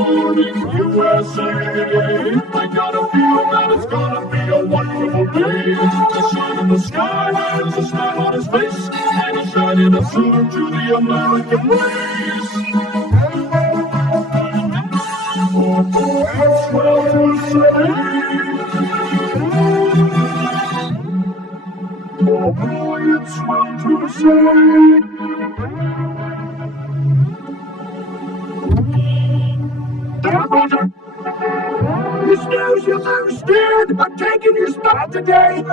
morning, USA. I gotta feel that it's gonna be a wonderful day. The sun in the sky has a smile on his face, and he's shining a salute to the American race. That's well to say. Oh boy, it's well to say. Damn, Roger! This news you'll never steered. I'm taking your spot today.